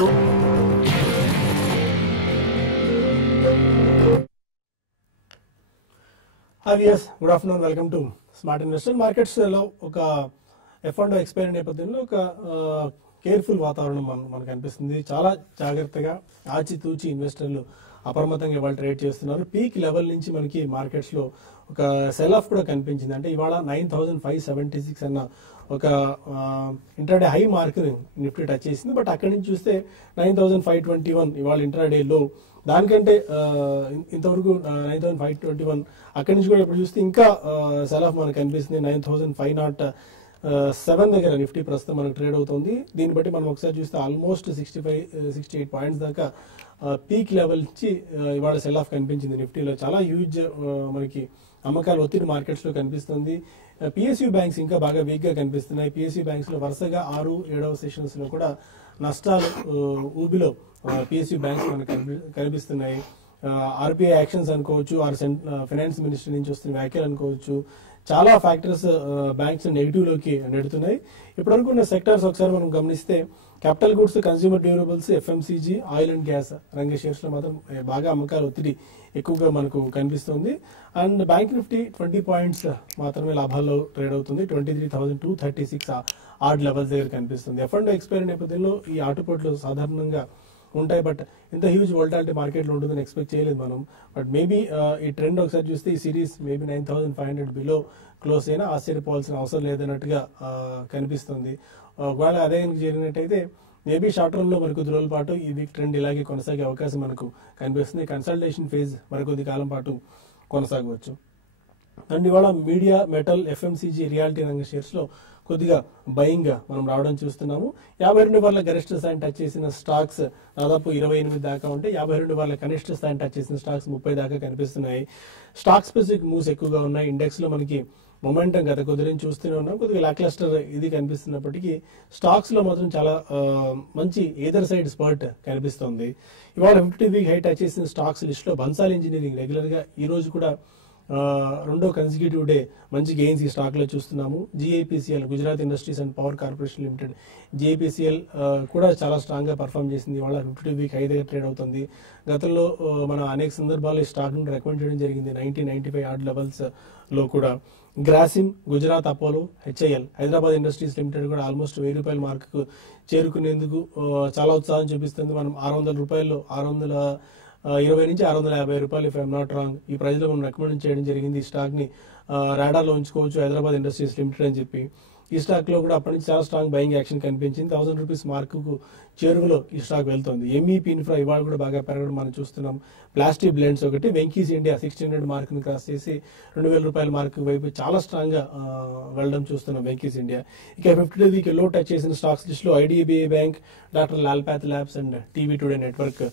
Hi viewers, good afternoon. Welcome to Smart Investor. Markets లో ఒక F&O expiry నేపథ్యంలో ఒక కేర్ఫుల్ వాతావరణం మనకు అనిపిస్తుంది. చాలా జాగ్రత్తగా ఆచితూచి ఇన్వెస్టర్లు అప్రమత్తంగా ఇవాళ ట్రేడ్ చేస్తున్నారు. పీక్ లెవెల్ నుంచి మనకి మార్కెట్స్ లో ఒక సెల్ ఆఫ్ కూడా కనిపించింది. అంటే ఇవాళ 9576 అన్న ఒక intraday high mark Nifty touch చేసింది. బట్ అక్కడి నుంచి చూస్తే 9521 ఇవాళ ఇంట్రాడే లో, దానికంటే ఇంతవరకు 9521 అక్కడి నుంచి కూడా ఇప్పుడు చూస్తే ఇంకా సెల్ ఆఫ్ మనకు కనిపిస్తుంది. 9507 దగ్గర నిఫ్టీ ప్రస్తుతం మనకు ట్రేడ్ అవుతుంది. దీన్ని బట్టి మనం ఒకసారి చూస్తే ఆల్మోస్ట్ 68 పాయింట్స్ దాకా పీక్ లెవెల్ నుంచి ఇవాళ సెల్ ఆఫ్ కనిపించింది నిఫ్టీలో. చాలా హ్యూజ్ మనకి అమ్మకాలు ఒత్తిడి మార్కెట్స్ లో కనిపిస్తుంది. పిఎస్యూ బ్యాంక్స్ ఇంకా బాగా వీక్ గా కనిపిస్తున్నాయి. పిఎస్యూ బ్యాంక్స్ లో వరుసగా 6-7వ సెషన్స్ లో కూడా నష్టాలు ఊబిలో పిఎస్యూ బ్యాంక్స్ మనకు కనిపిస్తున్నాయి. ఆర్బీఐ యాక్షన్స్ అనుకోవచ్చు, ఫైనాన్స్ మినిస్టర్ నుంచి వస్తున్న వ్యాఖ్యలు అనుకోవచ్చు, చాలా ఫ్యాక్టర్స్ బ్యాంక్స్ నెగిటివ్ లోకి నెడుతున్నాయి. ఇప్పటివరకు ఉన్న సెక్టర్స్ ఒకసారి మనం గమనిస్తే capital goods, consumer durables, FMCG, oil and gas రంగ షేర్స్ లో మాత్రం బాగా అమ్మకాలు ఒత్తిడి ఎక్కువగా మనకు కనిపిస్తుంది. అండ్ బ్యాంక్ నిఫ్టీ 20 పాయింట్స్ మాత్రమే లాభాల్లో ట్రేడ్ అవుతుంది. 23,236 ఆడ్ లెవెల్స్ దగ్గర కనిపిస్తుంది. F&O ఎక్స్పైరీ నేపథ్యంలో ఈ ఆటుపోట్లు సాధారణంగా ఉంటాయి. బట్ ఇంత హ్యూజ్ వోల్టాలిటీ మార్కెట్ లో ఉంటుందని ఎక్స్పెక్ట్ చేయలేదు మనం. బట్ మేబీ ఈ ట్రెండ్ ఒకసారి చూస్తే ఈ సిరీస్ మేబీ 9500 బిలో క్లోజ్ అయినా ఆశ్చర్యపోవాల్సిన అవసరం లేదన్నట్టుగా కనిపిస్తుంది. ఒకవేళ అదే జరిగినట్టయితే మేబీ షార్ట్ రన్ లో మరికొద్ది రోజుల పాటు ఈ వీక్ ట్రెండ్ ఇలాగే కొనసాగే అవకాశం మనకు కనిపిస్తుంది. కన్సల్టేషన్ ఫేజ్ మరికొద్ది కాలం పాటు కొనసాగవచ్చు. అండ్ ఇవాళ మీడియా, మెటల్, ఎఫ్ఎంసీజీ, రియాలిటీ రంగ షేర్స్ లో కొద్దిగా బయింగ్ గా మనం రావడం చూస్తున్నాము. 52 వారాల గరిష్ట స్థాయిని టచ్ చేసిన స్టాక్స్ దాదాపు 28 దాకా ఉంటే 52 వారాల కనిష్ట స్థాయిని టచ్ చేసిన స్టాక్స్ 30 దాకా కనిపిస్తున్నాయి. స్టాక్ స్పెసిఫిక్ మూవ్స్ ఎక్కువగా ఉన్నాయి. ఇండెక్స్ లో మనకి మొమెంటం గత కొద్ది నుంచి చూస్తూనే ఉన్నాం. కొద్దిగా లాక్లస్టర్ ఇది కనిపిస్తున్నప్పటికీ స్టాక్స్ లో మాత్రం చాలా మంచి ఏదర్ సైడ్ స్పర్ట్ కనిపిస్తుంది. ఇవాళ 50 వీక్ హై టచ్ చేసిన స్టాక్స్ లిస్ట్ లో బన్సాల్ ఇంజనీరింగ్ రెగ్యులర్ గా ఈ రోజు కూడా రెండో కన్సిక్యూటివ్ డే మంచి గెయిన్స్ ఈ స్టాక్ లో చూస్తున్నాము. GIPCL, Gujarat industries and power corporation limited, GIPCL కూడా చాలా స్ట్రాంగ్ గా పర్ఫామ్ చేసింది. వాళ్ళ 52 వీక్ హై దగ్గర ట్రేడ్ అవుతుంది. గతంలో మన అనేక సందర్భాల్లో ఈ స్టాక్ ను రికమెండ్ చేయడం జరిగింది. 90-95 ఆడ్ లెవెల్స్ లో కూడా. Grasim, Gujarat Apollo, HIL, Hyderabad industries limited కూడా ఆల్మోస్ట్ ₹1000 మార్కు చేరుకునేందుకు చాలా ఉత్సాహం చూపిస్తుంది. మనం ₹600, 620 నుంచి ₹650 ఇఫ్ ఐఎమ్ నాట్ రాంగ్ ఈ ప్రైస్ లో మనం రికమెండ్ చేయడం జరిగింది. ఈ స్టాక్ ని రాడార్ లో ఉంచుకోవచ్చు, హైదరాబాద్ ఇండస్ట్రీస్ లిమిటెడ్ అని చెప్పి. ఈ స్టాక్ లో కూడా అప్పటి నుంచి చాలా స్ట్రాంగ్ బయింగ్ యాక్షన్ కనిపించింది. ₹1000 మార్కు చేరువలో ఈ స్టాక్ వెళ్తుంది. ఎంఈపీ ఇన్ఫ్రా ఇవాళ కూడా బాగా పెరగడం మనం చూస్తున్నాం. ప్లాస్టిక్ బ్లెండ్స్ ఒకటి, వెంకీస్ ఇండియా 1600 మార్కును క్రాస్ చేసి ₹2000 మార్కు వైపు చాలా స్ట్రాంగ్ గా వెళ్ళడం చూస్తున్నాం వెంకీస్ ఇండియా. ఇక 52 వీక్ లో టచ్ చేసిన స్టాక్స్ లిస్ట్ లో IDBI bank, doctor Lal path labs and TV today network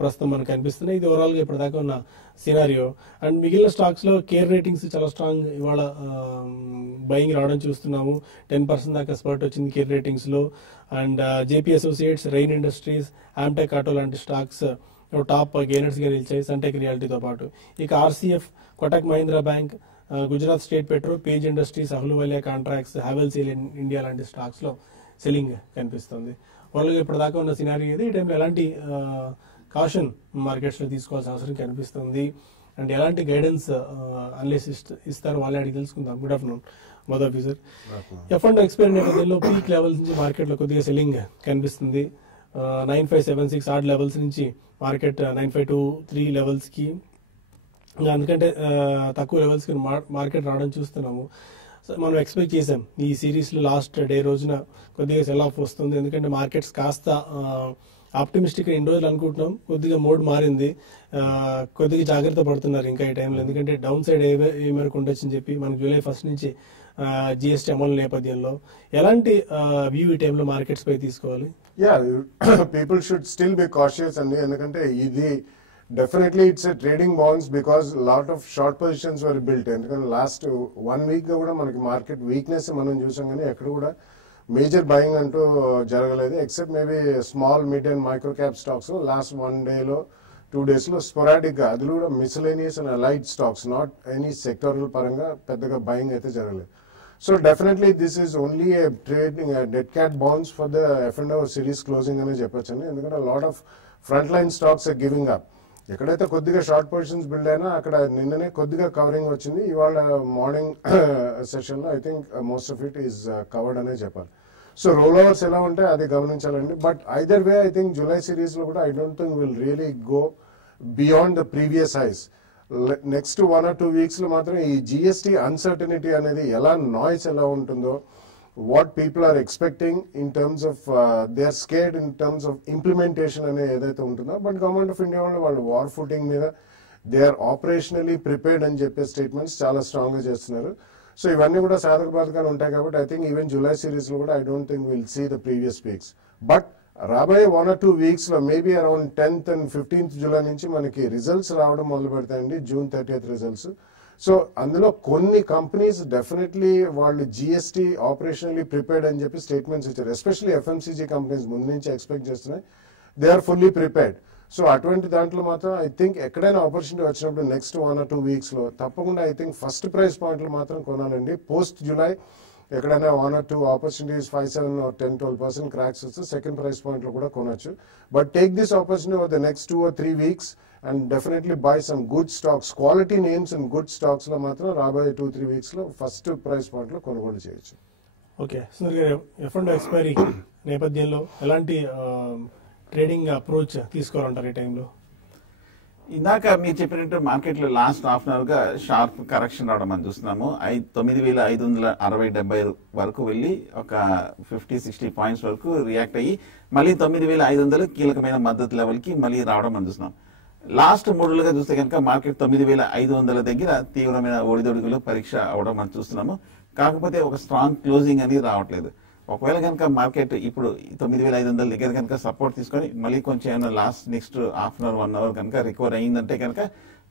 ప్రస్తుతం మనకు కనిపిస్తున్నాయి. ఇది ఓవరాల్ గా ఇప్పటిదాకా ఉన్న సినారియో. అండ్ మిగిలిన స్టాక్స్ లో కేర్ రేటింగ్స్ చాలా స్ట్రాంగ్ ఇవాళ బయింగ్ రావడం చూస్తున్నాము. 10% దాకా స్పర్ట్ వచ్చింది కేర్ రేటింగ్స్ లో. And JP associates, rain industries, Amtek auto లాంటి స్టాక్స్ టాప్ గెయినర్స్ గా నిలిచాయి సన్టెక్ రియాలిటీతో పాటు. ఇక RCF, Kotak Mahindra bank, Gujarat state petro, page industries, Ahluwalia contracts, Havells India లాంటి స్టాక్స్ లో సెల్లింగ్ కనిపిస్తుంది. ఓవరాల్ ఇప్పటిదాకా ఉన్న సినారియో ఇది. ఈ టైంలో ఎలాంటి కాషన్ మార్కెట్స్ లో తీసుకోవాల్సిన అవసరం కనిపిస్తుంది అండ్ ఎలాంటి గైడెన్స్ అనలిస్ట్ ఇస్తారు వాళ్ళని అడిగి తెలుసుకుందాం. Good afternoon Modi officer. F&O expiry నేపథ్యంలో పీక్ లెవెల్స్ నుంచి మార్కెట్ లో కొద్దిగా సెల్లింగ్ కనిపిస్తుంది. 9576 ఆడ్ లెవెల్స్ నుంచి మార్కెట్ 9523 లెవెల్స్ కి, అందుకంటే తక్కువ లెవెల్స్ కి మార్కెట్ రావడం చూస్తున్నాము. మనం ఎక్స్పెక్ట్ చేసాం ఈ సిరీస్ లో లాస్ట్ డే రోజున కొద్దిగా సెల్ ఆఫ్ వస్తుంది. ఎందుకంటే మార్కెట్స్ కాస్త ఆప్టిమిస్టిక్ ఇన్ని రోజులు అనుకుంటున్నాం, కొద్దిగా మోడ్ మారింది. కొద్దిగా జాగ్రత్త పడుతున్నారు ఇంకా ఈ టైంలో, ఎందుకంటే డౌన్ సైడ్ ఏ మేరకు ఉండొచ్చు అని చెప్పి. మనకు జూలై 1 నుంచి జిఎస్టీ అమలు నేపథ్యంలో ఎలాంటి వ్యూ ఈ టైంలో మార్కెట్స్ పై తీసుకోవాలి? People should still be cautious అండి. ఎందుకంటే ఇది definitely it's trading bonds because lot of short positions were built. ఎందుకంటే లాస్ట్ 1 వీక్ గా కూడా మనకి మార్కెట్ వీక్నెస్ మనం చూసాం, కానీ ఎక్కడ కూడా మేజర్ బయింగ్ అంటూ జరగలేదు. Except maybe small, mid and micro cap stocks last 1 డేలో 2 డేస్లో స్పొరాటిక్ గా, అది కూడా miscellaneous and allied stocks, not any sectoral పరంగా పెద్దగా బయింగ్ అయితే జరగలేదు. So definitely this is only a trading dead cat bounce for the F&O series closing అనే చెప్పొచ్చండి. ఎందుకంటే lot of front line stocks are giving up. ఎక్కడైతే కొద్దిగా short positions build అయినా అక్కడ నిన్ననే కొద్దిగా కవరింగ్ వచ్చింది. ఇవాళ మార్నింగ్ సెషన్ లో I think most of it is covered అనే చెప్పాలి. సో రోల్ ఓవర్స్ ఎలా ఉంటే అది గమనించాలండి. But either way I think July series లో కూడా I don't think will really go beyond the previous highs. Next 1 or 2 weeks లో మాత్రం ఈ జిఎస్టీ అన్సర్టనిటీ అనేది ఎలా నాయిస్ ఎలా ఉంటుందో, what people are expecting in terms of they are scared in terms of implementation అనేది ఏదైతే ఉంటుందో. బట్ గవర్నమెంట్ ఆఫ్ ఇండియా వాళ్ళు వార్ ఫుటింగ్ మీద దే ఆర్ ఆపరేషనలీ ప్రిపేర్డ్ అని చెప్పే స్టేట్మెంట్స్ చాలా స్ట్రాంగ్ గా చేస్తున్నారు. సో ఇవన్నీ కూడా సాధక బాధకాలు ఉంటాయి కాబట్టి I think even July series లో కూడా I don't think will see the previous peaks. But రాబోయే 1 or 2 వీక్స్ లో maybe around 10th and 15th July నుంచి మనకి రిజల్ట్స్ రావడం మొదలు పెడతాయండి, June 30th రిజల్ట్స్. సో అందులో కొన్ని కంపెనీస్ డెఫినెట్లీ వాళ్ళు జిఎస్టీ ఆపరేషనలీ ప్రిపేర్డ్ అని చెప్పి స్టేట్మెంట్స్ ఇచ్చారు. ఎస్పెషల్లీ ఎఫ్ఎంసీజీ కంపెనీస్ ముందు నుంచి ఎక్స్పెక్ట్ చేస్తున్నాయి, they are fully prepared. So అటువంటి దాంట్లో మాత్రం ఐ థింక్ ఎక్కడైనా ఆపర్చునిటీ వచ్చినప్పుడు నెక్స్ట్ 1 or 2 వీక్స్ లో తప్పకుండా ఐ థింక్ ఫస్ట్ ప్రైస్ పాయింట్లు మాత్రం కొనాలండి. పోస్ట్ జూలై ఎక్కడైనా 1 or 2 ఆపర్చునిటీస్ 5, 7 or 10-12% క్రాక్స్ వస్తే సెకండ్ ప్రైస్ పాయింట్ లో కూడా కొనొచ్చు. But take this opportunity over the next 2 or 3 weeks and definitely by some good stocks, quality names and good stocks లో మాత్రం రాబోయే 2-3 వీక్స్ లో ఫస్ట్ ప్రైస్ పాయింట్ లో కొనుగోలు చేయొచ్చు. ఓకే సుందర్ గారు, F&O ఎక్స్పైరీ నేపథ్యంలో ఎలాంటి ట్రేడింగ్ అప్రోచ్ తీసుకోవాలంటారు ఈ టైంలో? ఇందాక మీరు చెప్పినట్టు మార్కెట్ లో లాస్ట్ హాఫ్ అన్ అవర్ గా షార్ప్ కరెక్షన్ రావడం మనం చూస్తున్నాము. 9,570-70 వరకు వెళ్ళి ఒక 50-60 పాయింట్స్ వరకు రియాక్ట్ అయ్యి మళ్ళీ 9,500 కీలకమైన మద్దతు లెవెల్ కి మళ్ళీ రావడం మనం చూస్తున్నాం. లాస్ట్ 3 రోజులుగా చూస్తే కనుక మార్కెట్ 9,500 దగ్గర తీవ్రమైన ఒడిదొడుగులు పరీక్ష అవడం మనం చూస్తున్నాము. కాకపోతే ఒక స్ట్రాంగ్ క్లోజింగ్ అనేది రావట్లేదు. ఒకవేళ కనుక మార్కెట్ ఇప్పుడు 9,500 దగ్గర కనుక సపోర్ట్ తీసుకొని మళ్ళీ కొంచెం ఏమైనా last next half an hour 1 hour కనుక రికవర్ అయ్యిందంటే కనుక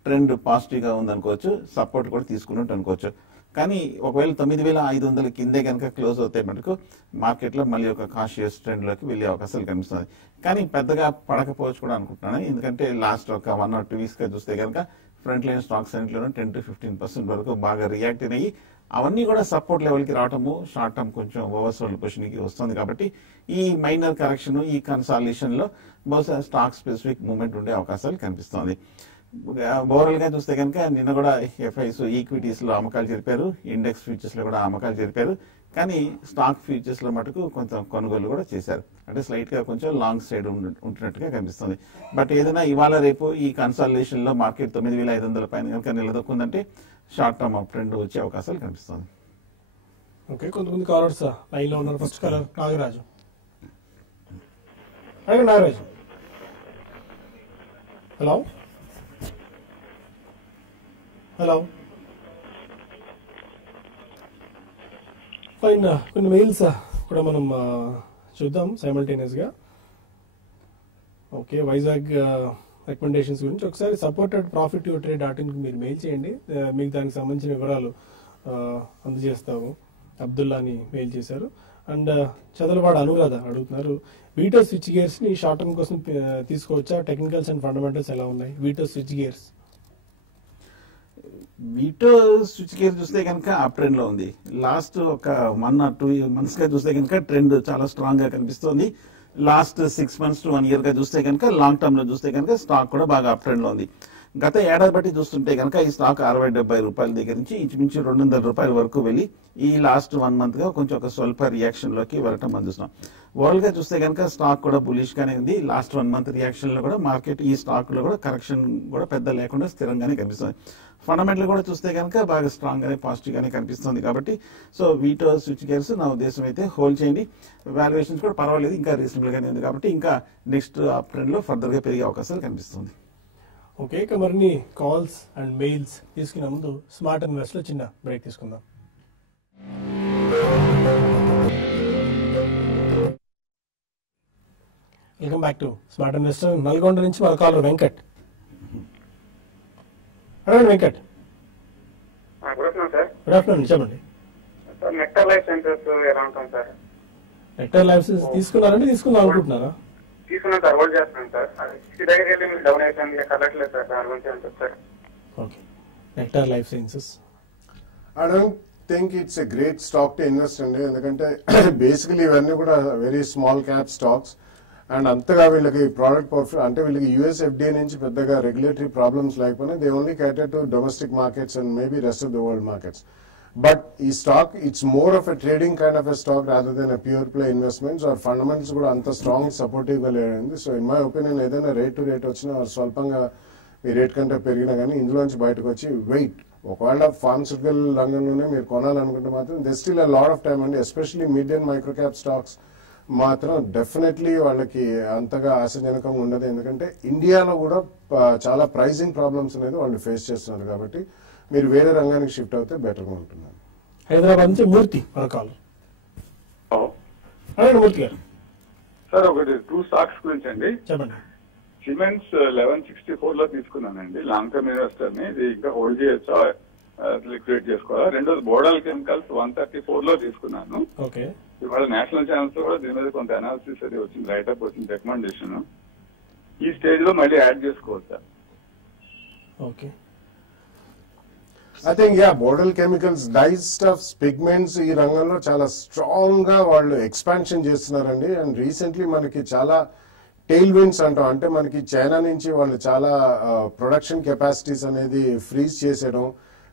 ట్రెండ్ పాజిటివ్ గా ఉందనుకోవచ్చు, సపోర్ట్ కూడా తీసుకున్నట్టు అనుకోవచ్చు. కానీ ఒకవేళ 9,500 కిందే కనుక క్లోజ్ అవుతే మటుకు మార్కెట్ లో మళ్ళీ ఒక కాషియస్ ట్రెండ్ లోకి వెళ్ళే అవకాశాలు కనిపిస్తుంది. కానీ పెద్దగా పడకపోవచ్చు కూడా అనుకుంటున్నాను. ఎందుకంటే లాస్ట్ ఒక 1 or 2 వీక్స్ గా చూస్తే కనుక ఫ్రంట్ లైన్ స్టాక్స్ అన్నింటిలోనూ 10-15% వరకు బాగా రియాక్ట్ అయ్యి అవన్నీ కూడా సపోర్ట్ లెవెల్ కి రావటము షార్ట్ టర్మ్ కొంచెం ఓవర్సోల్డ్ పొజిషన్ కి వస్తుంది. కాబట్టి ఈ మైనర్ కరెక్షన్, ఈ కన్సాలిడేషన్ లో బహుశా స్టాక్ స్పెసిఫిక్ మూవ్మెంట్ ఉండే అవకాశాలు కనిపిస్తుంది. ఓవరాల్ గా చూస్తే కనుక నిన్న కూడా ఎఫ్ఐస్ ఈక్విటీస్ లో అమ్మకాలు జరిపారు, ఇండెక్స్ ఫ్యూచర్స్ లో కూడా అమ్మకాలు జరిపారు. కానీ స్టాక్ ఫ్యూచర్స్ లో మటుకు కొంచెం కొనుగోలు కూడా చేశారు. అంటే స్లైట్ గా కొంచెం లాంగ్ సైడ్ ఉంటున్నట్టుగా కనిపిస్తుంది. బట్ ఏదైనా ఇవాళ రేపు ఈ కన్సాలిడేషన్ లో మార్కెట్ 9,500 పైన కనుక నిలదొక్కుందంటే షార్ట్ టర్మ్ అప్ ట్రెండ్ వచ్చే అవకాశాలు కనిపిస్తుంది. ఓకే, కొంతమంది కాలర్స్ లైన్ లో ఉన్నారు. First caller Nagaraju. అడగండి నాగరాజు. Hello hello. ఫైన్, కొన్ని మెయిల్స్ కూడా మనం చూద్దాం సైమల్టేనియస్ గా. ఓకే, వైజాగ్ రికమెండేషన్స్ గురించి ఒకసారి support@profityourtrade.in కి మీరు మెయిల్ చేయండి. మీకు దానికి సంబంధించిన వివరాలు అందజేస్తాము. అబ్దుల్లా అని మెయిల్ చేశారు. అండ్ చదలవాడ అనురాధ అడుగుతున్నారు, వీటో స్విచ్ గేర్స్ ని షార్ట్ టర్మ్ కోసం తీసుకోవచ్చా? టెక్నికల్స్ అండ్ ఫండమెంటల్స్ ఎలా ఉన్నాయి veto switch gears? Veto switch gear చూస్తే కనుక అప్ ట్రెండ్ లో ఉంది. లాస్ట్ ఒక 1 or 2 months గా చూస్తే కనుక ట్రెండ్ చాలా స్ట్రాంగ్ గా కనిపిస్తుంది. లాస్ట్ 6 months to 1 year గా చూస్తే కనుక లాంగ్ టర్మ్ లో చూస్తే కనుక స్టాక్ కూడా బాగా అప్ ట్రెండ్ లో ఉంది. గత ఏడాది బట్టి చూస్తుంటే కనుక ఈ స్టాక్ 60-70 రూపాయల దగ్గర నుంచి ఇంచుమించు 200 రూపాయల వరకు వెళ్ళి ఈ లాస్ట్ 1 month గా కొంచెం ఒక స్వల్ప రియాక్షన్ లోకి వెళ్ళటం మనం చూస్తున్నాం. ఓవరాల్ గా చూస్తే కనుక స్టాక్ కూడా బులిష్ గానే ఉంది. లాస్ట్ 1 month రియాక్షన్ లో కూడా మార్కెట్ ఈ స్టాక్ లో కూడా కరెక్షన్ కూడా పెద్ద లేకుండా స్థిరంగానే కనిపిస్తుంది. ఫండమెంటల్ కూడా చూస్తే కనుక బాగా స్ట్రాంగ్ గానే పాజిటివ్ గానే కనిపిస్తుంది. కాబట్టి సో వీటో స్విచ్ గేర్స్ నా ఉద్దేశం అయితే హోల్డ్ చేయండి. వాల్యుయేషన్స్ కూడా పర్వాలేదు, ఇంకా రీజనబుల్ గానే ఉంది. కాబట్టి ఇంకా నెక్స్ట్ అప్ ట్రెండ్ లో ఫర్దర్ గా పెరిగే అవకాశాలు కనిపిస్తుంది. ఓకే, ఇక మరిన్ని కాల్స్ అండ్ మెయిల్స్ తీసుకునే ముందు స్మార్ట్ ఇన్వెస్ట్ లో చిన్న బ్రేక్ తీసుకుందాం. Welcome back to smart investor. Nalgonda నుంచి మన కాలర్ వెంకట్. అడగండి వెంకట్. గుడ్ ఆఫ్టర్నూన్, చెప్పండి. నెక్టర్ లైఫ్ సైన్సెస్ ఎలా ఉంటాం సార్? నెక్టర్ లైఫ్ సైన్సెస్ తీసుకున్నారంటే తీసుకుందాం అనుకుంటున్నారా? తీసుకున్నాం సార్, హోల్డ్ చేస్తున్నాం సార్. దగ్గర డౌన్ అయిపోయింది, కలట్లేదు సార్, దాని గురించి అంటే sir. Okay, nectar life sciences. I don't think it's a great stock to invest అండి. ఎందుకంటే బేసికలీ ఇవన్నీ కూడా very small cap stocks and అంతగా వీళ్ళకి ప్రోడక్ట్ పోర్ట్ఫోలియో అంటే వీళ్ళకి యూఎస్ ఎఫ్డిఏ నుంచి పెద్దగా రెగ్యులేటరీ ప్రాబ్లమ్స్ లేకపోయినా they only cater to domestic markets and maybe rest of the world markets. But ఈ stock it's more of a trading kind of a stock rather than a pure play investments or fundamentals కూడా అంత strong supportive గా లేదండి. So in my opinion ఏదైనా rate to rate వచ్చినా స్వల్పంగా ఈ rate కంటే పెరిగినా కానీ ఇందులోంచి బయటకు వచ్చి వెయిట్ ఒకవేళ ఫార్మస్యూటికల్ రంగంలోనే మీరు కొనాలనుకుంటే మాత్రం they still a lot of time అండి. Especially mid and micro cap stocks మాత్రం డెఫినెట్లీ వాళ్ళకి అంతగా ఆశాజనకంగా ఉండదు. ఎందుకంటే ఇండియాలో కూడా చాలా ప్రైజింగ్ ప్రాబ్లమ్స్ అనేది వాళ్ళు ఫేస్ చేస్తున్నారు. కాబట్టి మీరు వేరే రంగానికి షిఫ్ట్ అవుతే బెటర్గా ఉంటుంది. హైదరాబాద్ నుంచి మూర్తి రకాలు అదే మూర్తి గారు సార్ ఒకటి 2 స్టాక్స్ గురించి అండి. చెప్పండి. సిమెంట్స్ 1164 లో తీసుకున్నానండి, లాంగ్ టర్మ్ ఇన్వెస్టర్ ని. ఇది ఇంకా హోల్డ్ చేయొచ్చా, లిక్విడేట్ చేసుకోవాలా? రెండోది బోడాల్ కెమికల్స్ 134 లో తీసుకున్నాను. ఓకే. ఇవాళ నేషనల్ ఛానల్స్ లో కూడా దీని మీద కొంత అనాలిసిస్ అది వచ్చింది, రైటప్ వచ్చింది, రికమెండేషన్. ఈ స్టేజ్ లో మళ్ళీ యాడ్ చేసుకోవచ్చా? Okay. I think Bodal chemicals, dyes stuffs, pigments ఈ రంగంలో చాలా స్ట్రాంగ్ గా వాళ్ళు ఎక్స్పాన్షన్ చేస్తున్నారండి. అండ్ రీసెంట్లీ మనకి చాలా టెయిల్ విండ్స్ అంటాం, అంటే మనకి చైనా నుంచి వాళ్ళు చాలా ప్రొడక్షన్ కెపాసిటీస్ అనేది ఫ్రీజ్ చేసేయడం,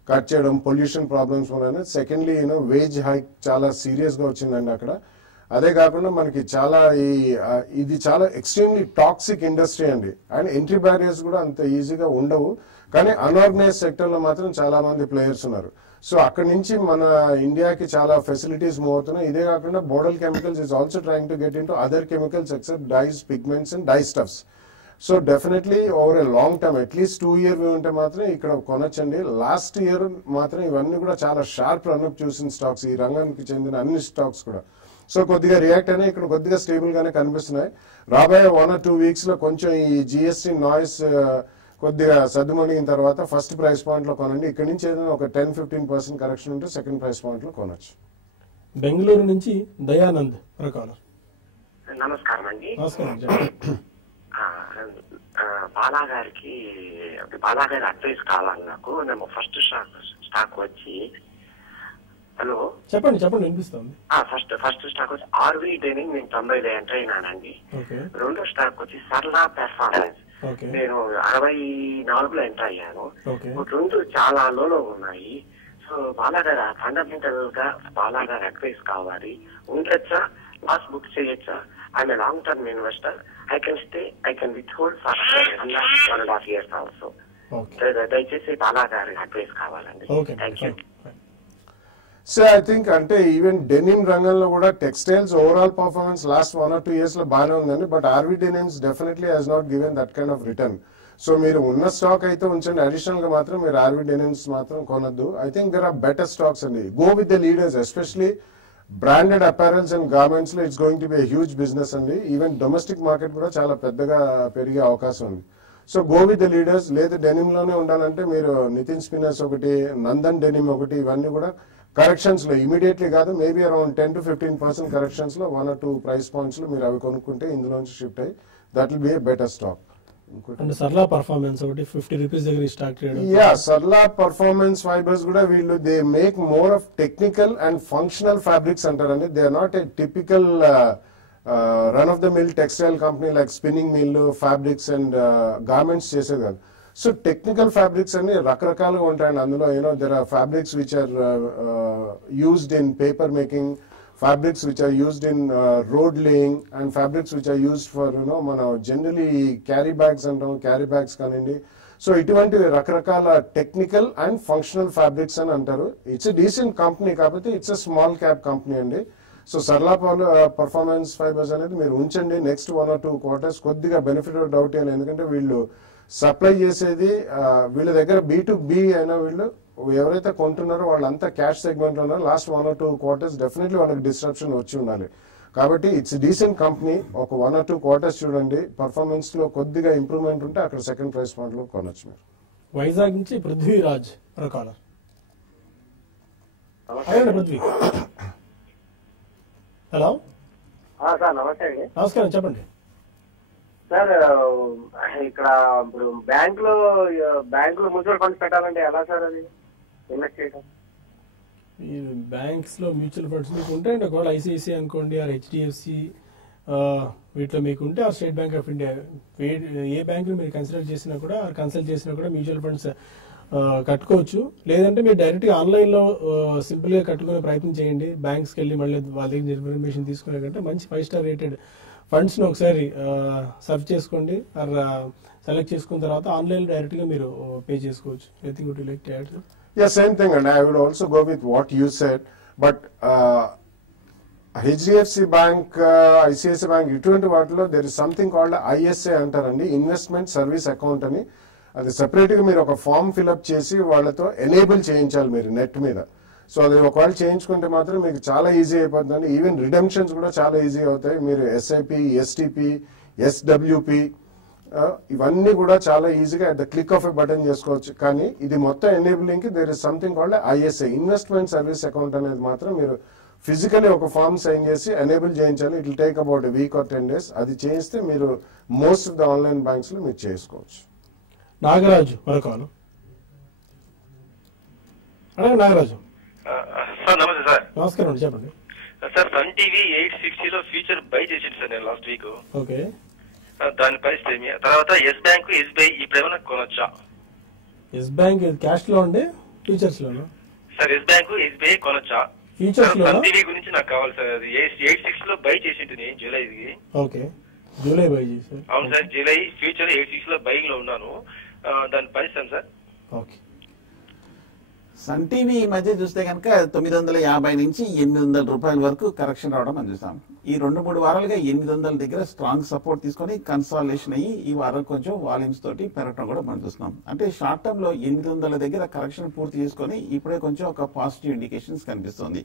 కట్ చేయడం, పొల్యూషన్ ప్రాబ్లమ్స్ వలన. సెకండ్లీ వేజ్ హైక్ చాలా సీరియస్ గా వచ్చిందండి అక్కడ. అదే కాకుండా మనకి చాలా ఇది చాలా ఎక్స్ట్రీమ్లీ టాక్సిక్ ఇండస్ట్రీ అండి. అండ్ ఎంట్రీ బ్యారియర్స్ కూడా అంత ఈజీగా ఉండవు, కానీ అన్ఆర్గనైజ్ సెక్టర్ లో మాత్రం చాలా మంది ప్లేయర్స్ ఉన్నారు. సో అక్కడి నుంచి మన ఇండియాకి చాలా ఫెసిలిటీస్ మూవ్ అవుతున్నాయి. ఇదే కాకుండా Bodal chemicals is also trying to get into other chemicals except dyes, pigments and dye stuffs. So definitely over a long term at least 2 year view ఉంటే మాత్రం ఇక్కడ కొనొచ్చండి. లాస్ట్ ఇయర్ మాత్రం ఇవన్నీ కూడా చాలా షార్ప్ రన్అప్ చూసిన స్టాక్స్, ఈ రంగానికి చెందిన అన్ని స్టాక్స్ కూడా. సో కొద్దిగా రియాక్ట్ అయినా ఇక్కడ కొద్దిగా స్టేబుల్ గానే కనిపిస్తున్నాయి. రాబోయే 1 or 2 weeks లో కొంచెం ఈ జిఎస్టీ నాయిస్ కొద్దిగా సర్దుమణిగిన తర్వాత ఫస్ట్ ప్రైస్ పాయింట్ లో కొనండి. ఇక్కడ నుంచి ఏదైనా ఒక 10-15% కరెక్షన్ ఉంటే సెకండ్ ప్రైస్ పాయింట్ లో కొనొచ్చు. బెంగళూరు నుంచి దయానంద్ రకాలు. నమస్కారం అండి. నమస్కారం. బాలాగారి అడ్వైస్ కావాలి నాకు. నేను ఫస్ట్ స్టాక్ వచ్చి హలో చెప్పండి వినిపిస్తుంది. ఫస్ట్ స్టాక్ వచ్చి ఆర్వి డెనింగ్, నేను 90లో ఎంటర్ అయినానండి. రెండో స్టాక్ వచ్చి సర్లా పెర్ఫార్మెన్స్, నేను 64లో ఎంటర్ అయ్యాను. రెండు చాలా లోలో ఉన్నాయి. సో బాలాగారు ఫండమెంటల్ గా బాలాగారు అడ్వైస్ కావాలి. ఉండొచ్చా, లాస్ బుక్ చేయొచ్చా? I'm long term investor. I can withhold for 1.5 years also. దయచేసి బాలాగారి అడ్వైస్ కావాలండి. Thank you. So I think అంటే ఈవెన్ డెనిమ్ రంగంలో కూడా textiles overall performance last 1 or 2 years లో బాగానే ఉందండి. But RV Denims definitely has not given that kind of return. So మీరు ఉన్న స్టాక్ అయితే ఉంచండి, అడిషనల్ గా మాత్రం మీరు ఆర్వీ డెనిమ్స్ మాత్రం కొనొద్దు. I think there are better stocks అండి. Go with the leaders, especially branded apparels and garments లో it's going to be huge business అండి. ఈవెన్ డొమెస్టిక్ మార్కెట్ కూడా చాలా పెద్దగా పెరిగే అవకాశం ఉంది. So go with the leaders. లేదా డెనిమ్ లోనే ఉండాలంటే మీరు నితిన్ స్పిన్నర్స్ ఒకటి, నందన్ డెనిమ్ ఒకటి, ఇవన్నీ కూడా కరెక్షన్స్ లో ఇమీడియట్లీ కాదు, మేబీ అరౌండ్ 10-15% కరెక్షన్స్ లో 1 or 2 ప్రైస్ పాయింట్స్ లో మీరు అవి కొనుక్కుంటే ఇందులోంచి షిఫ్ట్ అయ్యి that will be a better stock. Sarla performance ఒకటి 50 రూపీస్ దగ్గర stock trade. Sarla performance fibres కూడా వీళ్ళు they make more of technical and functional fabrics అంటారండి. They are not a typical run of the mill textile company like spinning mill, fabrics and garments చేసేది కాదు. So technical fabrics అన్ని రకరకాలుగా ఉంటాయండి. అందులో there are fabrics which are used in paper making, fabrics which are used in road laying, and fabrics which are used for మన generally carry bags అంటాం, carry bags కానివ్వండి. So ఇటువంటి రకరకాల technical and functional fabrics అని అంటారు. It's a decent company, కాబట్టి it's a small cap company అండి. So సర్లా performance fibres అనేది మీరు ఉంచండి. నెక్స్ట్ 1 or 2 quarters కొద్దిగా బెనిఫిట్ డౌట్ అని, ఎందుకంటే వీళ్ళు సప్లై చేసేది వీళ్ళ దగ్గర B2B అయినా వీళ్ళు ఎవరైతే కొంటున్నారో వాళ్ళంతా క్యాష్ సెగ్మెంట్ లో ఉన్నారు. లాస్ట్ 1 or 2 quarters డెఫినెట్లీ వాళ్ళకి డిస్ట్రప్షన్ వచ్చి ఉండాలి. కాబట్టి ఇట్స్ డీసెంట్ కంపెనీ. ఒక 1 or 2 quarters చూడండి, పర్ఫార్మెన్స్ లో కొద్దిగా ఇంప్రూవ్మెంట్ ఉంటే అక్కడ సెకండ్ ప్రైస్ పాయింట్ లో కొనొచ్చు మీరు. వైజాగ్ నుంచి పృథ్వీరాజ్ రకాల. పృథ్వీ హలో సార్ నమస్తే అండి. నమస్కారం, చెప్పండి సార్. ఇక్కడ ఇప్పుడు బ్యాంక్ లో మ్యూచువల్ ఫండ్స్ పెట్టాలంటే ఎలా సార్ అది ఇన్వెస్ట్ చేయడం? ఈ బ్యాంక్స్ లో మ్యూచువల్ ఫండ్స్ మీకు ఉంటాయండి. ఒకవేళ ఐసిఐసిఐ అనుకోండి, ఆర్ హెచ్డిఎఫ్సి వీటిలో మీకు ఉంటే, ఆ state bank of India A bank మీరు కన్సిడర్ చేసినా కూడా, కన్సల్ట్ చేసినా కూడా మ్యూచువల్ ఫండ్స్ కట్టుకోవచ్చు. లేదంటే మీరు డైరెక్ట్ గా ఆన్లైన్ లో సింపుల్ గా కట్టుకునే ప్రయత్నం చేయండి. బ్యాంక్స్కి వెళ్ళి మళ్ళీ వాళ్ళ దగ్గర ఇన్ఫర్మేషన్ తీసుకునే కంటే మంచి 5 స్టార్ రేటెడ్ ఫండ్స్ ని ఒకసారి సర్చ్ చేసుకోండి, ఆర్ సెలెక్ట్ చేసుకున్న తర్వాత ఆన్లైన్ డైరెక్ట్ గా మీరు పే చేసుకోవచ్చు. Anything would you like to add? Yeah, same thing, and I would also go with what you said. But HDFC Bank, ICICI Bank, ఇటువంటి వాటిలో there is something called ISA అంటారండి, investment service account అని. అది separate గా మీరు ఒక form fill up చేసి వాళ్ళతో ఎనేబుల్ చేయించాలి మీరు నెట్ మీద. సో అది ఒకవేళ చేయించుకుంటే మాత్రం మీకు చాలా ఈజీ అయిపోతుందండి. ఈవెన్ రిడెంప్షన్స్ కూడా చాలా ఈజీ అవుతాయి. మీరు SIP, STP, SWP ఇవన్నీ కూడా చాలా ఈజీగా at the click of a button చేసుకోవచ్చు. కానీ ఇది మొత్తం ఎనేబులింగ్ కి there is something called ISA, investment service account అనేది మాత్రం మీరు ఫిజికలీ ఒక ఫామ్ సైన్ చేసి ఎనేబుల్ చేయించాలి. It will take about a week or 10 days. అది చేయిస్తే మీరు most of the online banks లో మీరు చేసుకోవచ్చు. నాగరాజు మరొకరు అడగండి. నాగరాజు సార్ నమస్తే సార్. నమస్కారం అండి, చెప్పండి సార్. సన్ టీవీ 860 లో ఫ్యూచర్ బై చేసింది సార్ నేను లాస్ట్ వీక్. ఓకే, దాని పరిస్థితి ఏమి? తర్వాత ఎస్ బ్యాంక్, SBI ఇప్పుడేమైనా కొనొచ్చా? ఎస్ బ్యాంక్ క్యాష్ లో ఉండే ఫ్యూచర్స్ లోనా సార్? ఎస్ బ్యాంక్, SBI కొనొచ్చా? ఫ్యూచర్స్ లో సన్ టీవీ గురించి నాకు కావాలి సార్. అది 860 లో బై చేసింది జూలైది. ఓకే, జూలై బై చేశారు. అవును సార్, జూలై ఫ్యూచర్ 860 లో బైయింగ్ లో ఉన్నాను. దాని పరిస్థితి సార్. ఓకే, సన్ టీవీ ఈ మధ్య చూస్తే కనుక 950 నుంచి 800 రూపాయల వరకు కరెక్షన్ రావడం మనం చూస్తాం. ఈ 2-3 వారాలుగా 800 దగ్గర స్ట్రాంగ్ సపోర్ట్ తీసుకొని కన్సాలిడేషన్ అయ్యి ఈ వారం కొంచెం వాల్యూమ్స్ తోటి పెరగడం కూడా మనం చూస్తున్నాం. అంటే షార్ట్ టర్మ్ లో 800 దగ్గర కరెక్షన్ పూర్తి చేసుకొని ఇప్పుడే కొంచెం ఒక పాజిటివ్ ఇండికేషన్స్ కనిపిస్తుంది.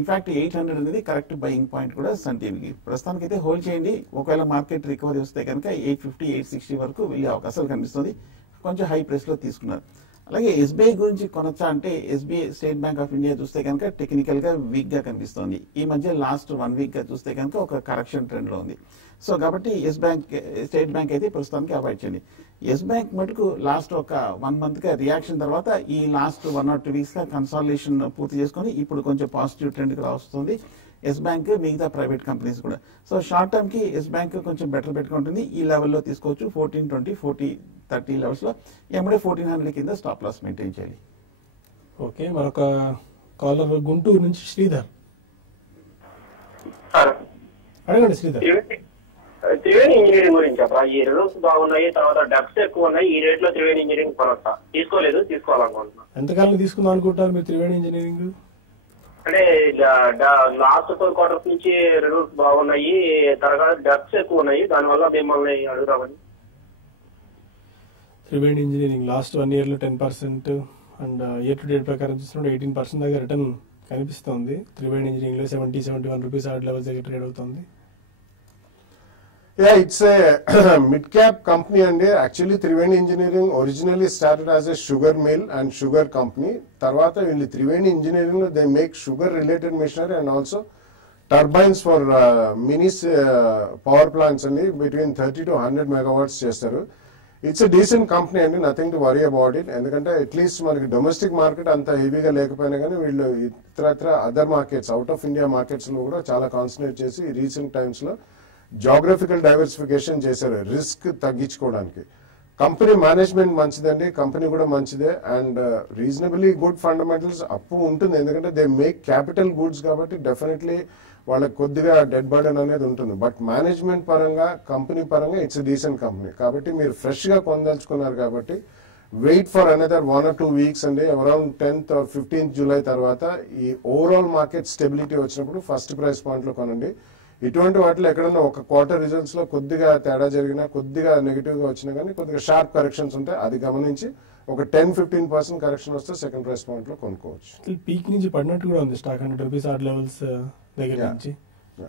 ఇన్ఫాక్ట్ 800 అనేది కరెక్ట్ బయింగ్ పాయింట్ కూడా సన్ టీవీకి. ప్రస్తుతానికి అయితే హోల్డ్ చేయండి. ఒకవేళ మార్కెట్ రికవరీ వస్తే కనుక 850, 860 వరకు వెళ్ళే అవకాశాలు కనిపిస్తుంది. కొంచెం హై ప్రైస్ లో తీసుకున్నారు. అలాగే SBI గురించి కొనొచ్చా అంటే, SBI state bank of India చూస్తే కనుక టెక్నికల్ గా వీక్ గా కనిపిస్తుంది. ఈ మధ్య లాస్ట్ 1 వీక్ గా చూస్తే కనుక ఒక కరెక్షన్ ట్రెండ్ లో ఉంది. సో కాబట్టి స్టేట్ బ్యాంక్ అయితే ప్రస్తుతానికి అవాయిడ్ చేయండి. ఎస్ బ్యాంక్ మటుకు లాస్ట్ ఒక 1 మంత్ గా రియాక్షన్ తర్వాత ఈ లాస్ట్ 1 or 2 వీక్స్ గా కన్సాలిడేషన్ పూర్తి చేసుకుని ఇప్పుడు కొంచెం పాజిటివ్ ట్రెండ్ గా వస్తుంది ఎస్ బ్యాంక్, మిగతా ప్రైవేట్ కంపెనీస్ కూడా. సో షార్ట్ టర్మ్ కి ఎస్ బ్యాంక్ కొంచెం బెటర్ పెట్టుకుంటుంది. ఈ లెవెల్లో తీసుకోవచ్చు 1420, 4030 లెవెల్స్ లో. ఎమ్మడే 1400 కింద స్టాప్ లాస్ మెయింటైన్ చేయాలి. ఓకే, మరొక కాలర్ గుంటూరు నుంచి శ్రీధర్. అడగండి శ్రీధర్. త్రివేణి ఇంజనీరింగ్ గురించి చెప్పరా? ఈ రిజల్ట్స్ బాగున్నాయి, తర్వాత డెప్స్ ఎక్కువ ఉన్నాయి. ఈ రేట్ లో త్రివేణి ఇంజనీరింగ్ కొనొచ్చా? తీసుకోలేదు, తీసుకోవాలనుకుంటున్నా. ఎంతకాలం తీసుకుందాం అనుకుంటారు మీరు త్రివేణి ఇంజనీరింగ్? అంటే లాస్ట్ 4 quarters నుంచి రిజల్ట్స్ బాగున్నాయి, తర్వాత డెప్స్ ఎక్కువ ఉన్నాయి. దానివల్ల మిమ్మల్ని అడుగుదామని. త్రివేణి ఇంజనీరింగ్ లాస్ట్ 1 year లో 10% అండ్ ఇయర్ టు డేట్ ప్రకారం చూసినప్పుడు 18% దాకా రిటర్న్ కనిపిస్తుంది. త్రివేణి ఇంజనీరింగ్ లో 70-71 రూపీస్ ఆర్డ్ లెవెల్స్ దగ్గర ట్రేడ్ అవుతుంది. Yeah, it's a mid-cap company and actually Triveni Engineering originally started as a sugar mill and sugar company. Tarvata in Triveni Engineering they make sugar related machinery and also turbines for mini power plants and between 30 to 100 megawatts chestaru. It's a decent company and nothing to worry about it. Endukante at least manaki domestic market anta heavy ga lekapayina gaani veellu itratra other markets out of India markets lo kuda chaala concentrate chesi recent times lo geographical diversification చేశారు risk తగ్గించుకోవడానికి. Company management మంచిదండి, company కూడా మంచిదే and reasonably good fundamentals. అప్పు ఉంటుంది ఎందుకంటే they make capital goods కాబట్టి definitely వాళ్ళకి కొద్దిగా డెడ్ బర్డెన్ అనేది ఉంటుంది. బట్ మేనేజ్మెంట్ పరంగా కంపెనీ పరంగా ఇట్స్ డీసెంట్ కంపెనీ. కాబట్టి మీరు ఫ్రెష్ గా కొనదలుచుకున్నారు కాబట్టి wait for another 1 or 2 weeks అండి. Around 10th or 15th July తర్వాత ఈ ఓవరాల్ మార్కెట్ స్టెబిలిటీ వచ్చినప్పుడు ఫస్ట్ ప్రైస్ పాయింట్ లో కొనండి. ఇటువంటి వాటిలో ఎక్కడన్నా ఒక క్వార్టర్ రిజల్ట్స్ లో కొద్దిగా తేడా జరిగినా, కొద్దిగా నెగిటివ్ గా వచ్చినా కానీ కొద్దిగా షార్ప్ కరెక్షన్స్ ఉంటాయి. అది గమనించి ఒక 10-15% కరెక్షన్ వస్తే సెకండ్ ప్రైస్ పాయింట్ లో కొనుక్కోవచ్చు. పీక్ నుంచి పడినట్టు కూడా ఉంది స్టాక్. 100 రూపీస్ ఆర్డ్ లెవెల్స్ దగ్గర నుంచి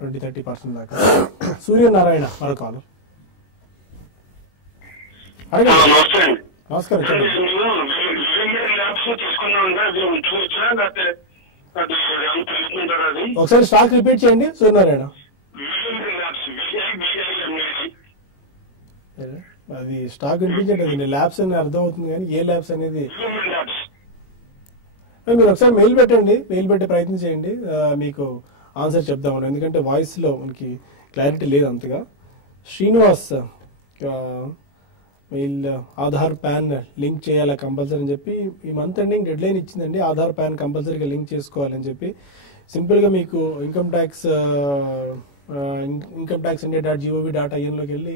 20-30% దాకా. సూర్యనారాయణ మరొక కాలర్. నమస్కారం. ఒకసారి స్టాక్ రిపీట్ చేయండి సూర్యనారాయణ. అది స్టాక్ వినిపించండి, ల్యాబ్స్ అని అర్థం అవుతుంది కానీ ఏ ల్యాబ్స్ అనేది మీరు ఒకసారి మెయిల్ పెట్టండి, మెయిల్ పెట్టే ప్రయత్నం చేయండి, మీకు ఆన్సర్ చెప్దామని. ఎందుకంటే వాయిస్లో మనకి క్లారిటీ లేదు అంతగా. Srinivas mail Aadhaar PAN link చేయాలా కంపల్సరీ అని చెప్పి ఈ మంత్ ఎండింగ్ డెడ్ లైన్ ఇచ్చిందండి. ఆధార్ పాన్ కంపల్సరీగా లింక్ చేసుకోవాలని చెప్పి సింపుల్గా మీకు ఇన్కమ్ ట్యాక్స్ india.gov.in వెళ్ళి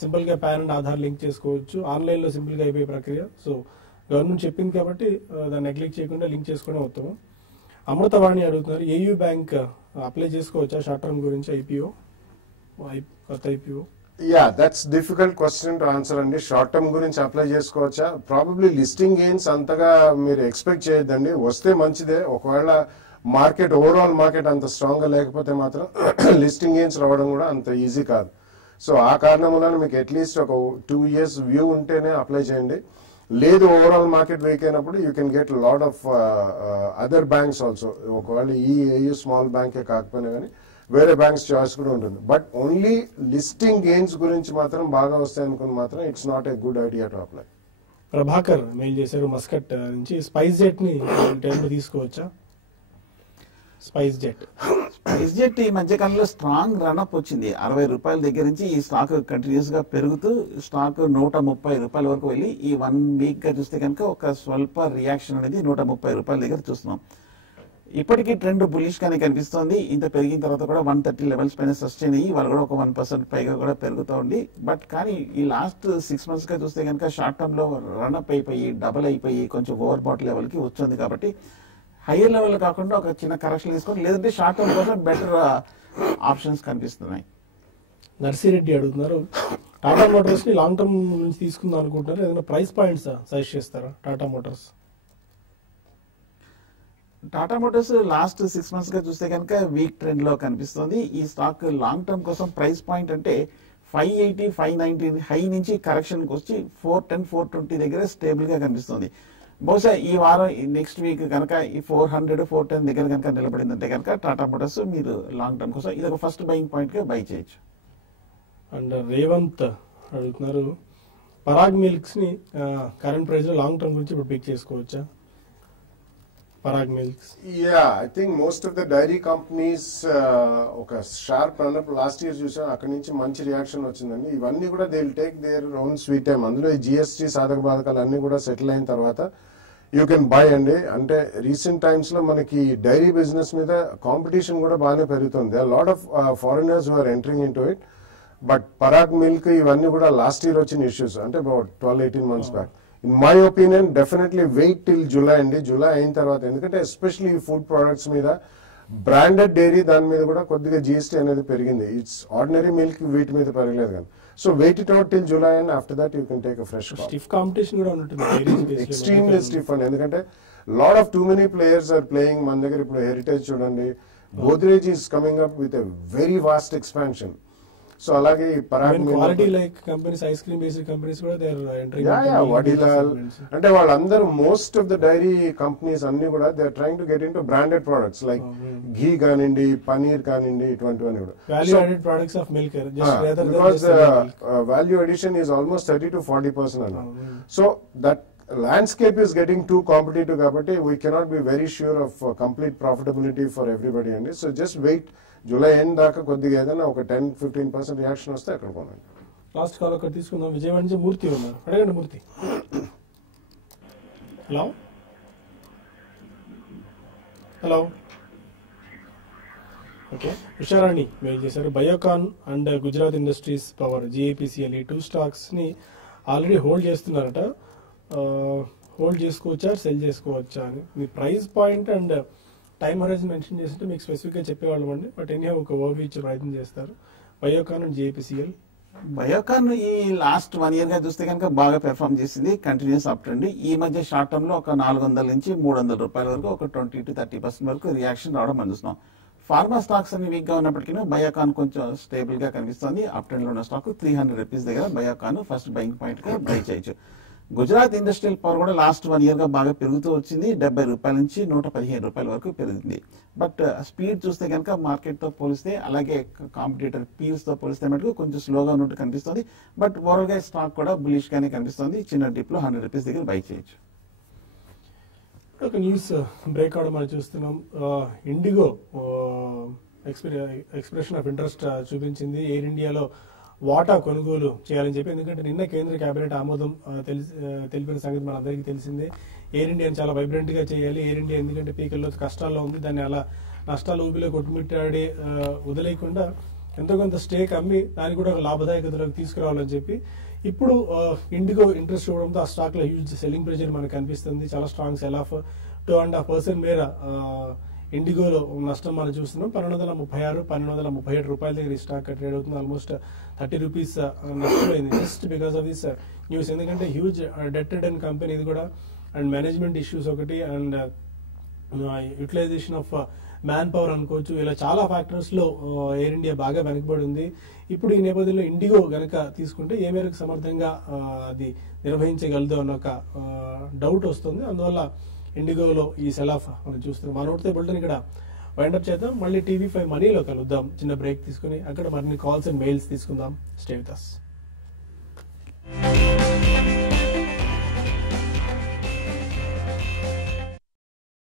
సింపుల్గా పాన్ అండ్ ఆధార్ లింక్ చేసుకోవచ్చు. ఆన్లైన్లో సింపుల్గా అయిపోయే ప్రక్రియ. సో గవర్నమెంట్ చెప్పింది కాబట్టి దాన్ని నెగ్లెక్ట్ చేయకుండా లింక్ చేసుకునే ఉత్తమం. అమృతవాణి అడుగుతున్నారు, ఏయూ బ్యాంక్ అప్లై చేసుకోవచ్చా షార్ట్ టర్మ్ గురించి ఐపీఓ, కొత్త IPO? Yeah, that's difficult question to answer అండి. షార్ట్ టర్మ్ గురించి అప్లై చేసుకోవచ్చా? ప్రాబబ్లీ లిస్టింగ్ గెయిన్స్ అంతగా మీరు ఎక్స్పెక్ట్ చేయొద్దండి. వస్తే మంచిదే. ఒకవేళ మార్కెట్ ఓవరాల్ మార్కెట్ అంత స్ట్రాంగ్ గా లేకపోతే మాత్రం లిస్టింగ్ గెయిన్స్ రావడం కూడా అంత ఈజీ కాదు. సో ఆ కారణం వల్ల మీకు అట్లీస్ట్ ఒక 2 years వ్యూ ఉంటేనే అప్లై చేయండి. లేదు ఓవరాల్ మార్కెట్ వీక్ అయినప్పుడు you can get lot of other banks also. ఒకవేళ ఈ ఏయూ స్మాల్ బ్యాంకే కాకపోయినా కానీ వేరే బ్యాంక్స్ చాయిస్ కూడా ఉంటుంది. బట్ ఓన్లీ లిస్టింగ్ గెయిన్స్ గురించి మాత్రం బాగా వస్తాయి అనుకుని మాత్రం it's not a good idea to apply. Prabhakar mail చేశారు మస్కట్ నుంచి, స్పైస్ జెట్ ని తీసుకోవచ్చా? స్పైస్ జెట్ ఈ మధ్యకాలంలో స్ట్రాంగ్ రన్అప్ వచ్చింది. 60 రూపాయల దగ్గర నుంచి ఈ స్టాక్ కంటిన్యూస్ గా పెరుగుతూ స్టాక్ 130 రూపాయల వరకు వెళ్ళి ఈ 1 week గా చూస్తే కనుక ఒక స్వల్ప రియాక్షన్ అనేది 130 రూపాయల దగ్గర చూస్తున్నాం. ఇప్పటికీ ట్రెండ్ బులిష్ గానే కనిపిస్తోంది. ఇంత పెరిగిన తర్వాత కూడా 130 లెవెల్స్ పైన సస్టైన్ అయ్యి వాళ్ళు కూడా ఒక 1% పైగా కూడా పెరుగుతూ ఉంది. బట్ కానీ ఈ లాస్ట్ 6 months గా చూస్తే కనుక షార్ట్ టర్మ్ లో రన్అప్ అయిపోయి డబల్ అయిపోయి కొంచెం ఓవర్ బాట్ లెవెల్ కి వచ్చింది. కాబట్టి హైయర్ లెవెల్ కాకుండా ఒక చిన్న కరెక్షన్ తీసుకొని లేదంటే షార్ట్ టర్మ్ కోసం బెటర్ ఆప్షన్స్ కనిపిస్తున్నాయి. నర్సిరెడ్డి అడుగుతున్నారు, టాటా మోటార్స్ ని లాంగ్ టర్మ్ నుంచి తీసుకుందాం అనుకుంటున్నారు, ఏదైనా ప్రైస్ పాయింట్స్ సజెస్ట్ చేస్తారా? టాటా మోటార్స్ లాస్ట్ 6 months గా చూస్తే కనుక వీక్ ట్రెండ్ లో కనిపిస్తుంది. ఈ స్టాక్ లాంగ్ టర్మ్ కోసం ప్రైస్ పాయింట్ అంటే 580, 590 హై నుంచి కరెక్షన్ వచ్చి 410, 420 దగ్గర స్టేబుల్ గా కనిపిస్తుంది. బహుశా ఈ వారం నెక్స్ట్ వీక్ కనుక ఈ 400, 410 దగ్గర కనుక నిలబడిందంటే కనుక టాటా మోటార్స్ మీరు లాంగ్ టర్మ్ కోసం ఇది ఒక ఫస్ట్ బయింగ్ పాయింట్ గా బై చేయొచ్చు. అండ్ రేవంత్ అడుగుతున్నారు, పరాగ్ మిల్క్స్ ని కరెంట్ ప్రైస్ లో లాంగ్ టర్మ్ గురించి ఇప్పుడు పిక్ చేసుకోవచ్చా? Parag Milks, yeah, I think most of the dairy companies ఒక షార్ప్ రన్అప్ లాస్ట్ ఇయర్ చూసాం, అక్కడి నుంచి మంచి రియాక్షన్ వచ్చిందండి. ఇవన్నీ కూడా they will take their own sweet time. అందులో ఈ జిఎస్టీ సాధక బాధకాలు అన్ని కూడా సెటిల్ అయిన తర్వాత యూ కెన్ బై అండి. అంటే రీసెంట్ టైమ్స్ లో మనకి డైరీ బిజినెస్ మీద కాంపిటీషన్ కూడా బాగానే పెరుగుతుంది. Lot of foreigners who are entering in to it. But Parag Milk ఇవన్నీ కూడా లాస్ట్ ఇయర్ వచ్చిన ఇష్యూస్, అంటే about 12-18 months back. In my opinion definitely wait till July అండి. జూలై అయిన తర్వాత, ఎందుకంటే ఎస్పెషల్లీ ఫుడ్ ప్రొడక్ట్స్ మీద బ్రాండెడ్ డైరీ దాని మీద కూడా కొద్దిగా జిఎస్టీ అనేది పెరిగింది. ఇట్స్ ఆర్డినరీ మిల్క్ వీటి మీద పెరగలేదు కానీ. So wait it out till July and after that you can take a fresh call. Stiff competition కూడా ఉంటుంది, ఎక్స్ట్రీమ్లీ స్టిఫ్ అండి. ఎందుకంటే lot of too many players are playing. మన దగ్గర ఇప్పుడు హెరిటేజ్ చూడండి, Godrej is coming up with a very vast expansion. So అలాగే Kwality like companies, ice cream based companies కూడా దే ఆర్ ఎంటరింగ్. వడిలాల్ అంటే వాళ్ళందరూ most of the dairy companies అన్ని కూడా they are trying to get into branded products like ghee కానివ్వండి, పనీర్ కానివ్వండి, ఇటువంటివన్నీ కూడా value added products of milk. Because value addition is almost 30-40% అన్న. So that landscape is getting too competitive kabatti we cannot be very sure of complete profitability for everybody and so just wait July end daaka koddiga edana oka 10-15% reaction vaste akkada konandi. Last call okati తీసుకుందాం. విజయవాడ నుంచి మూర్తి ఉన్నారు, అడగండి Murthy. Hello okay. Usharani mail చేశారు, Biocon and Gujarat industries power GAPCL ఈ 2 stocks ని already hold చేస్తున్నారట, hold చేసుకోవచ్చా sell చేసుకోవచ్చా అని. మీ price point and time horizon mention చేస్తుంటే మీకు స్పెసిఫిక్గా చెప్పేవాళ్ళం అండి. బట్ ఎనీ ఒక ఓవర్ ఇచ్చే ప్రయత్నం చేస్తారు. Biocon and GAPCL. బయోకాన్ ఈ లాస్ట్ 1 year గా చూస్తే కనుక బాగా పెర్ఫార్మ్ చేసింది, కంటిన్యూస్ అప్ ట్రెండ్. ఈ మధ్య షార్ట్ టర్మ్ లో ఒక 400 నుంచి 300 రూపాయల వరకు ఒక 20-30% వరకు రియాక్షన్ రావడం మనం చూస్తున్నాం. ఫార్మా స్టాక్స్ అన్ని వీక్ గా ఉన్నప్పటికీ బయోకాన్ కొంచెం స్టేబుల్ గా కనిపిస్తుంది. అప్ ట్రెండ్ లో ఉన్న స్టాక్ 300 రూపీస్ దగ్గర బయోకాన్ ఫస్ట్ బయింగ్ పాయింట్ గా బై చేయొచ్చు. గుజరాత్ ఇండస్ట్రియల్ పవర్ కూడా లాస్ట్ 1 year గా బాగా పెరుగుతూ వచ్చింది. 70 రూపాయల నుంచి 115 రూపాయల వరకు పెరిగింది. బట్ స్పీడ్ చూస్తే కనుక మార్కెట్ తో పోలిస్తే, అలాగే కాంపిటేటర్ పీర్స్ తో పోలిస్తే మటుకు కొంచెం స్లోగా ఉన్నట్టు కనిపిస్తుంది. బట్ ఓవరాల్ గా స్టాక్ కూడా బులిష్ గానే కనిపిస్తుంది. చిన్న డిప్ లో 100 రూపీస్ దగ్గర బై చేయొచ్చు. ఒక న్యూస్ బ్రేక్ అవడం మనం చూస్తున్నాం. ఇండిగో ఎక్స్ప్రెషన్ ఆఫ్ ఇంట్రెస్ట్ చూపించింది ఎయిర్ ఇండియాలో వాటా కొనుగోలు చేయాలని చెప్పి. ఎందుకంటే నిన్న కేంద్ర కేబినెట్ ఆమోదం తెలిపిన సంగతి మన అందరికీ తెలిసిందే. ఎయిర్ ఇండియాని చాలా వైబ్రెంట్ గా చేయాలి. ఎయిర్ ఇండియా ఎందుకంటే పీకల్లో కష్టాల్లో ఉంది, దాన్ని అలా నష్టాల ఊపిలో కొట్టుమిట్టాడి వదిలేయకుండా ఎంతో కొంత స్టేక్ అమ్మి దాన్ని కూడా ఒక లాభదాయకతలోకి తీసుకురావాలని చెప్పి ఇప్పుడు ఇండిగో ఇంట్రెస్ట్ ఇవ్వడంతో ఆ స్టాక్ లో హ్యూజ్ సెల్లింగ్ ప్రెషర్ మనకు కనిపిస్తుంది. చాలా స్ట్రాంగ్ సెల్ ఆఫ్ 2.5% మేర ఇండిగోలో నష్టం మనం చూస్తున్నాం. 1236, 1237 రూపాయల దగ్గర ఈ స్టాక్ ట్రేడ్ అవుతుంది. ఆల్మోస్ట్ 30 రూపీస్ నష్టమైంది just because of this news. ఎందుకంటే హ్యూజ్ డెటెడ్ అండ్ కంపెనీ ఇది కూడా, అండ్ మేనేజ్మెంట్ ఇష్యూస్ ఒకటి, and utilization of manpower అనుకోవచ్చు. ఇలా చాలా ఫ్యాక్టర్స్ లో ఎయిర్ ఇండియా బాగా వెనకబడి ఉంది. ఇప్పుడు ఈ నేపథ్యంలో ఇండిగో గనక తీసుకుంటే ఏ మేరకు సమర్థంగా అది నిర్వహించగలదు అన్న ఒక డౌట్ వస్తుంది. అందువల్ల ఇండిగోలో ఈ సెల్ ఆఫ్ మనం చూస్తున్నాం. మా నోటితో బుల్టన్ ఇక్కడ వైండప్ చేద్దాం. మళ్ళీ TV5 మనీలో కలుద్దాం. చిన్న బ్రేక్ తీసుకుని అక్కడ మరిన్ని కాల్స్ అండ్ మెయిల్స్ తీసుకుందాం. Stay with us.